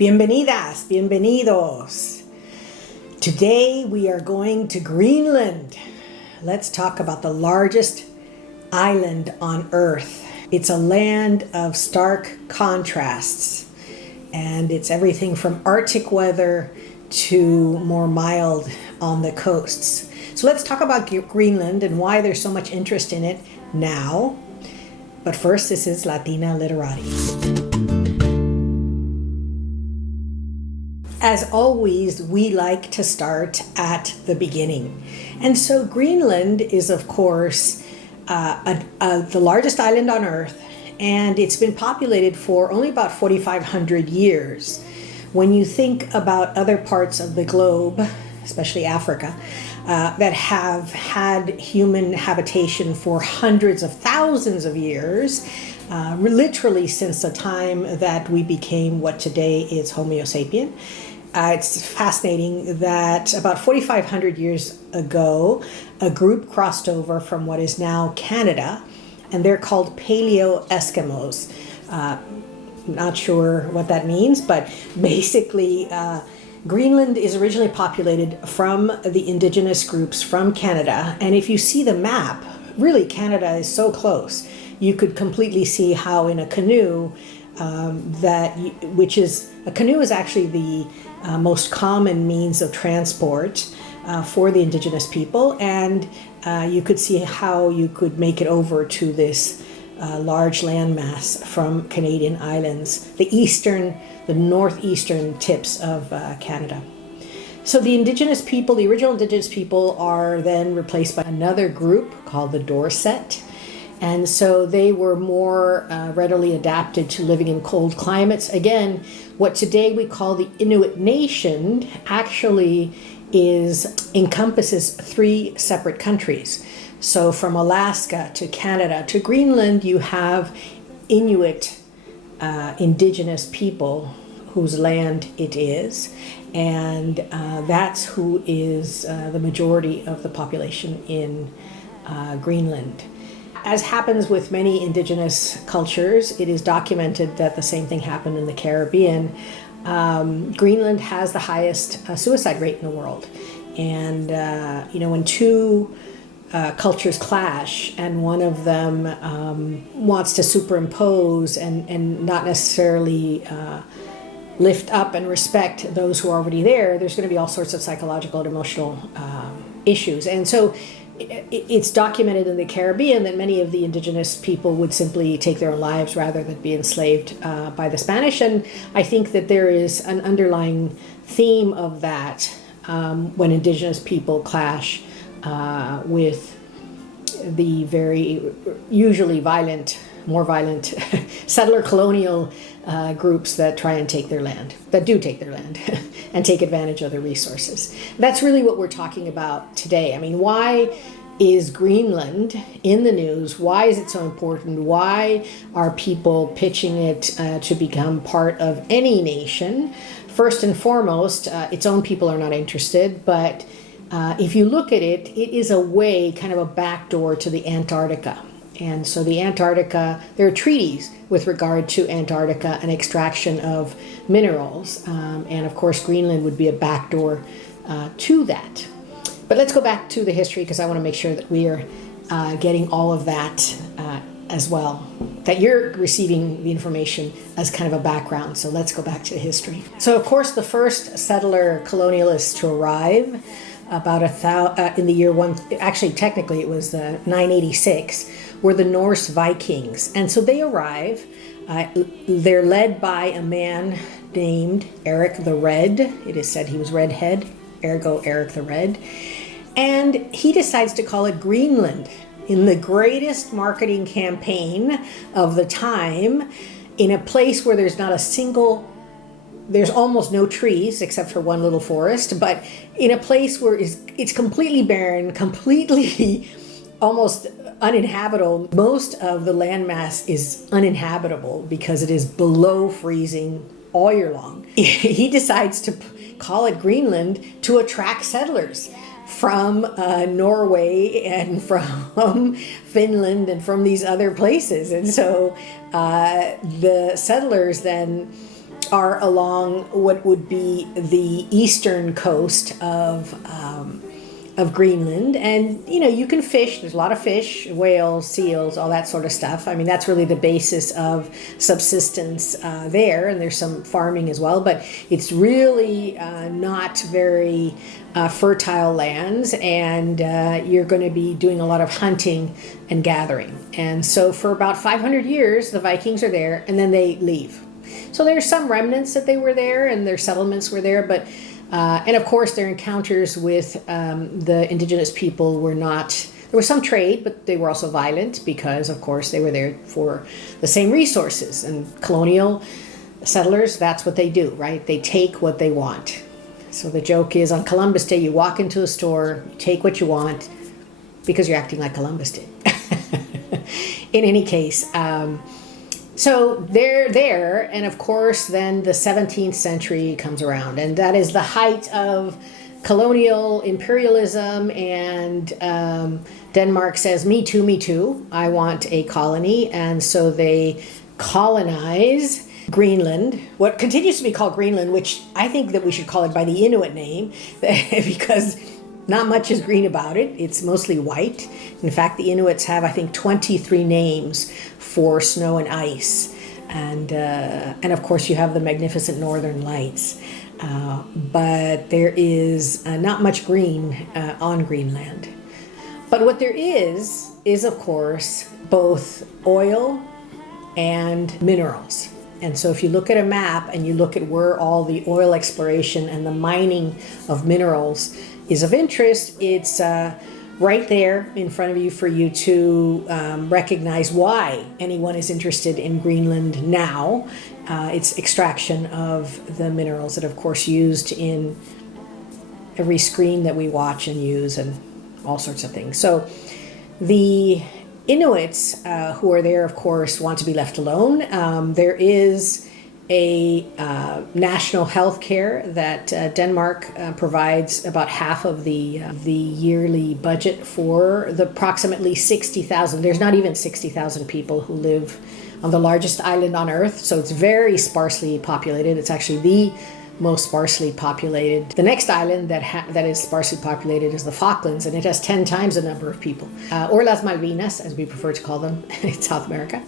Bienvenidas, bienvenidos. Today we are going to Greenland. Let's talk about the largest island on Earth. It's a land of stark contrasts, and it's everything from Arctic weather to more mild on the coasts. So let's talk about Greenland and why there's so much interest in it now. But first, this is Latina Literati. As always, we like to start at the beginning. And so Greenland is, of course, the largest island on Earth, and it's been populated for only about 4,500 years. When you think about other parts of the globe, especially Africa, that have had human habitation for hundreds of thousands of years, literally since the time that we became what today is Homo sapien. It's fascinating that about 4,500 years ago, a group crossed over from what is now Canada, and they're called Paleo-Eskimos. Not sure what that means, but basically Greenland is originally populated from the indigenous groups from Canada. And if you see the map, really Canada is so close. You could completely see how in a canoe, a canoe is actually the most common means of transport for the indigenous people, and you could see how you could make it over to this large landmass from Canadian islands, the northeastern tips of Canada. So the original indigenous people are then replaced by another group called the Dorset. And so they were more readily adapted to living in cold climates. Again, what today we call the Inuit nation actually encompasses 3 separate countries. So from Alaska to Canada to Greenland, you have Inuit indigenous people whose land it is. And that's who is the majority of the population in Greenland. As happens with many indigenous cultures, it is documented that the same thing happened in the Caribbean. Greenland has the highest suicide rate in the world. And, when two cultures clash and one of them wants to superimpose and not necessarily lift up and respect those who are already there, there's going to be all sorts of psychological and emotional issues. And so it's documented in the Caribbean that many of the indigenous people would simply take their own lives rather than be enslaved by the Spanish. And I think that there is an underlying theme of that when indigenous people clash with the very usually more violent settler colonial groups that try and take their land, and take advantage of the resources. That's really what we're talking about today. I mean, why is Greenland in the news? Why is it so important? Why are people pitching it to become part of any nation? First and foremost, its own people are not interested, but if you look at it, it is a way, kind of a backdoor to the Antarctica. And so the Antarctica, there are treaties with regard to Antarctica and extraction of minerals. And of course, Greenland would be a backdoor to that. But let's go back to the history because I want to make sure that we are getting all of that as well, that you're receiving the information as kind of a background. So let's go back to history. So of course, the first settler colonialists to arrive about in the year technically it was 986, were the Norse Vikings. And so they arrive, they're led by a man named Eric the Red. It is said he was redhead, ergo Eric the Red. And he decides to call it Greenland in the greatest marketing campaign of the time, in a place where there's almost no trees except for one little forest, but in a place where it's completely barren, completely almost uninhabitable. Most of the landmass is uninhabitable because it is below freezing all year long. He decides to call it Greenland to attract settlers from Norway and from Finland and from these other places. And so the settlers then are along what would be the eastern coast of Greenland. And, you can fish. There's a lot of fish, whales, seals, all that sort of stuff. I mean, that's really the basis of subsistence there. And there's some farming as well. But it's really not very fertile lands. And you're going to be doing a lot of hunting and gathering. And so for about 500 years, the Vikings are there, and then they leave. So there's some remnants that they were there, and their settlements were there, but and of course their encounters with the indigenous people were not, there was some trade, but they were also violent because of course they were there for the same resources. And colonial settlers, that's what they do, right? They take what they want. So the joke is, on Columbus Day, you walk into a store, you take what you want because you're acting like Columbus did. In any case, so they're there, and of course then the 17th century comes around, and that is the height of colonial imperialism, and Denmark says, me too, I want a colony. And so they colonize Greenland, what continues to be called Greenland, which I think that we should call it by the Inuit name, because not much is green about it. It's mostly white. In fact, the Inuits have, I think, 23 names for snow and ice. And of course, you have the magnificent northern lights. But there is not much green on Greenland. But what there is of course, both oil and minerals. And so if you look at a map and you look at where all the oil exploration and the mining of minerals is of interest, it's right there in front of you for you to recognize why anyone is interested in Greenland now. It's extraction of the minerals that, of course, used in every screen that we watch and use and all sorts of things. So the Inuits who are there, of course, want to be left alone. There is a national health care that Denmark provides about half of the yearly budget for the approximately 60,000. There's not even 60,000 people who live on the largest island on Earth, so it's very sparsely populated. It's actually the most sparsely populated. The next island that is sparsely populated is the Falklands, and it has 10 times the number of people, or Las Malvinas, as we prefer to call them in South America.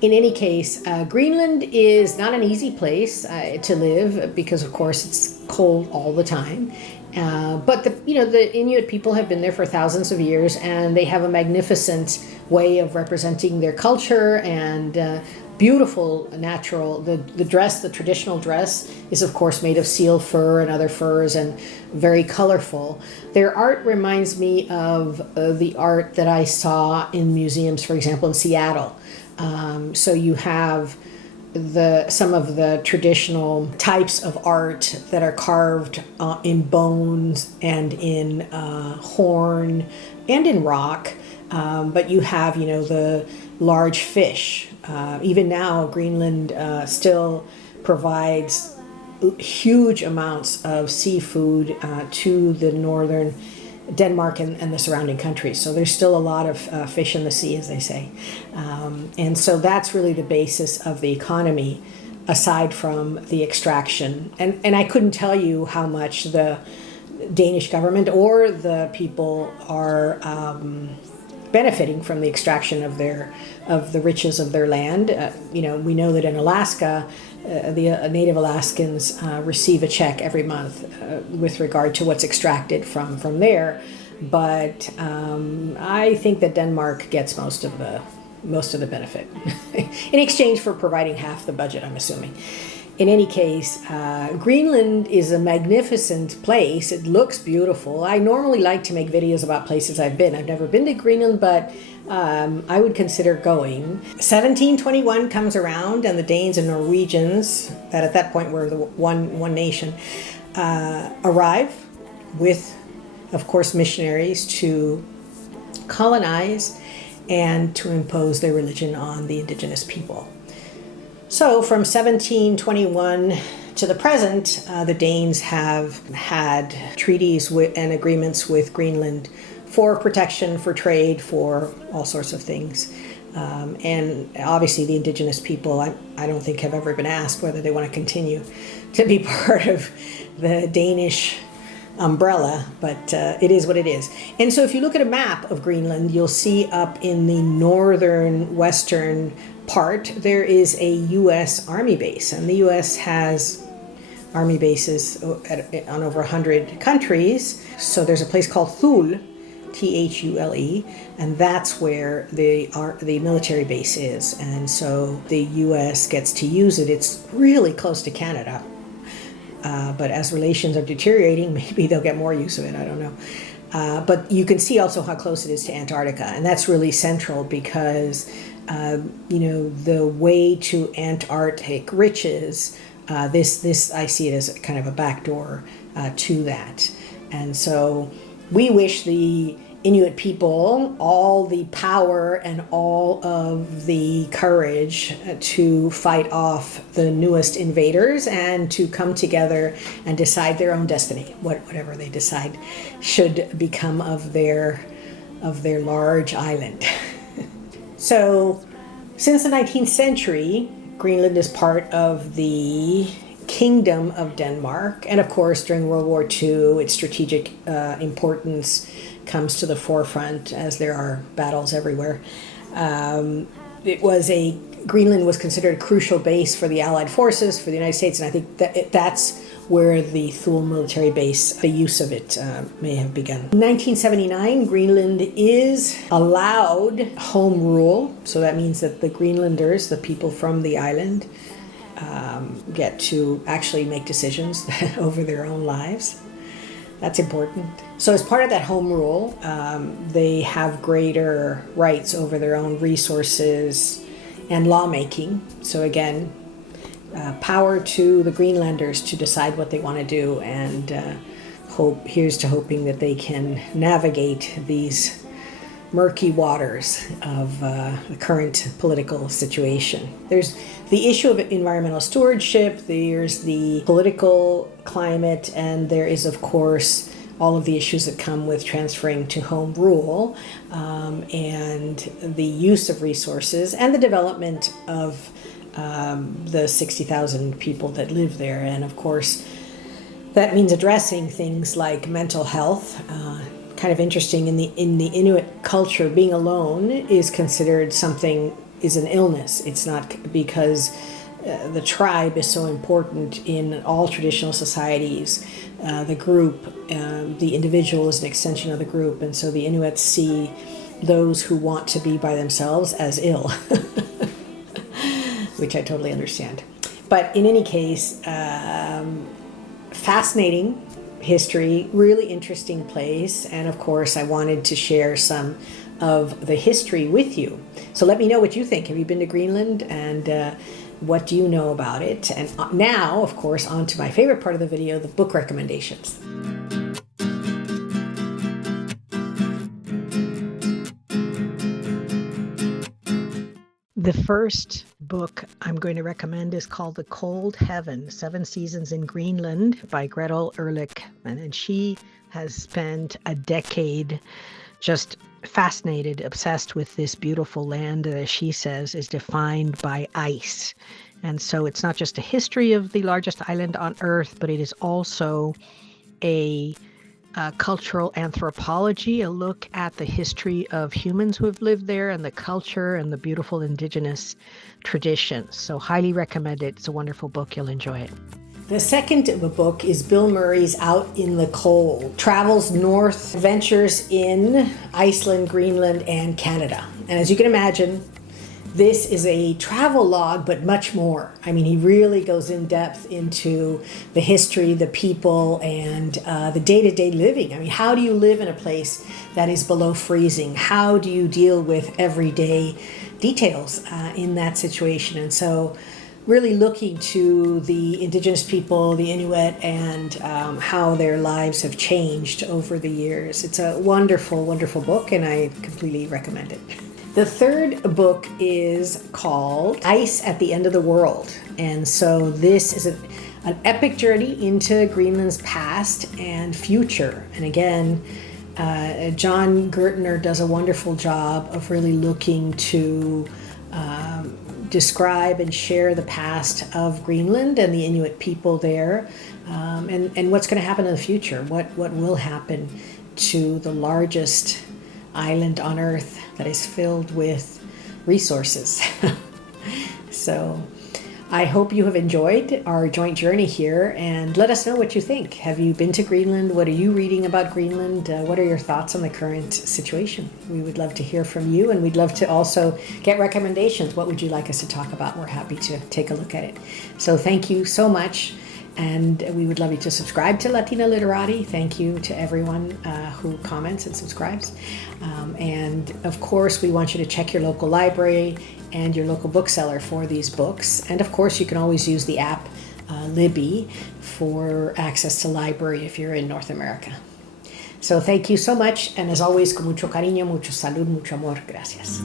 In any case, Greenland is not an easy place to live because, of course, it's cold all the time. But the Inuit people have been there for thousands of years, and they have a magnificent way of representing their culture and beautiful natural. The dress, the traditional dress, is of course made of seal fur and other furs and very colorful. Their art reminds me of the art that I saw in museums, for example, in Seattle. So you have some of the traditional types of art that are carved in bones and in horn and in rock, but you have the large fish. Even now, Greenland still provides huge amounts of seafood to the northern Denmark and the surrounding countries. So there's still a lot of fish in the sea, as they say. And so that's really the basis of the economy, aside from the extraction. And I couldn't tell you how much the Danish government or the people are benefiting from the extraction of the riches of their land. We know that in Alaska, the native Alaskans receive a check every month with regard to what's extracted from there. But I think that Denmark gets most of the benefit in exchange for providing half the budget, I'm assuming. In any case, Greenland is a magnificent place. It looks beautiful. I normally like to make videos about places I've been. I've never been to Greenland, but I would consider going. 1721 comes around, and the Danes and Norwegians, that at that point were the one nation, arrive with, of course, missionaries to colonize and to impose their religion on the indigenous people. So from 1721 to the present, the Danes have had treaties and agreements with Greenland for protection, for trade, for all sorts of things. And obviously the indigenous people, I don't think have ever been asked whether they want to continue to be part of the Danish umbrella, but it is what it is. And so if you look at a map of Greenland, you'll see up in the northern western part, there is a U.S. Army base. And the U.S. has Army bases on over 100 countries. So there's a place called Thule, Thule, and that's where the military base is. And so the U.S. gets to use it. It's really close to Canada. But as relations are deteriorating, maybe they'll get more use of it. I don't know. But you can see also how close it is to Antarctica. And that's really central because, the way to Antarctic riches, this I see it as kind of a backdoor to that. And so we wish the Inuit people all the power and all of the courage to fight off the newest invaders and to come together and decide their own destiny, whatever they decide should become of their large island. So since the 19th century, Greenland is part of the Kingdom of Denmark, and of course during World War II its strategic importance comes to the forefront as there are battles everywhere. Greenland was considered a crucial base for the Allied forces, for the United States, and I think that's where the Thule military base, the use of it may have begun. In 1979, Greenland is allowed home rule, so that means that the Greenlanders, the people from the island, get to actually make decisions over their own lives. That's important. So as part of that home rule, they have greater rights over their own resources and lawmaking. So again, power to the Greenlanders to decide what they want to do, and here's to hoping that they can navigate these murky waters of the current political situation. There's the issue of environmental stewardship, there's the political climate, and there is, of course, all of the issues that come with transferring to home rule, and the use of resources and the development of the 60,000 people that live there. And of course, that means addressing things like mental health. Kind of interesting, in the Inuit culture, being alone is considered is an illness. It's not, because the tribe is so important in all traditional societies. The group, the individual is an extension of the group, and so the Inuits see those who want to be by themselves as ill, which I totally understand. But in any case, fascinating history, really interesting place, and of course I wanted to share some of the history with you. So let me know what you think. Have you been to Greenland, and what do you know about it? And now, of course, on to my favorite part of the video, the book recommendations. The first book I'm going to recommend is called The Cold Heaven, 7 Seasons in Greenland by Gretel Ehrlich. And she has spent a decade just fascinated, obsessed with this beautiful land that, as she says, is defined by ice. And so it's not just a history of the largest island on Earth, but it is also a cultural anthropology, a look at the history of humans who have lived there and the culture and the beautiful indigenous traditions. So highly recommend it. It's a wonderful book. You'll enjoy it. The second book is Bill Murray's Out in the Cold. Travels north, adventures in Iceland, Greenland, and Canada. And as you can imagine, this is a travel log, but much more. I mean, he really goes in depth into the history, the people, and the day-to-day living. I mean, how do you live in a place that is below freezing? How do you deal with everyday details in that situation? And so really looking to the indigenous people, the Inuit, and how their lives have changed over the years. It's a wonderful, wonderful book, and I completely recommend it. The third book is called Ice at the End of the World. And so this is an epic journey into Greenland's past and future. And again, John Gertner does a wonderful job of really looking to describe and share the past of Greenland and the Inuit people there, and what's going to happen in the future. What will happen to the largest island on Earth that is filled with resources. So I hope you have enjoyed our joint journey here, and let us know what you think. Have you been to Greenland? What are you reading about Greenland? What are your thoughts on the current situation? We would love to hear from you, and we'd love to also get recommendations. What would you like us to talk about? We're happy to take a look at it. So thank you so much, and we would love you to subscribe to Latina Literati. Thank you to everyone who comments and subscribes. And of course, we want you to check your local library and your local bookseller for these books. And of course, you can always use the app Libby for access to library if you're in North America. So thank you so much. And as always, con mucho cariño, mucho salud, mucho amor. Gracias.